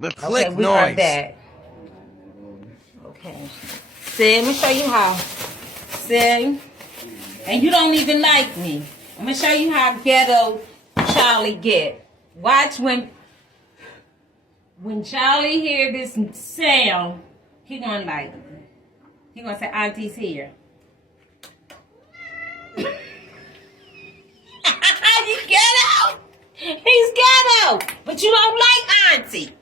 The click we noise. heard that. Okay. See, let me show you how. See? And you don't even like me. I'm going to show you how ghetto Charlie get. Watch when Charlie hear this sound, he gonna like, he gonna say, Auntie's here. He's ghetto. He's ghetto. But you don't like Auntie.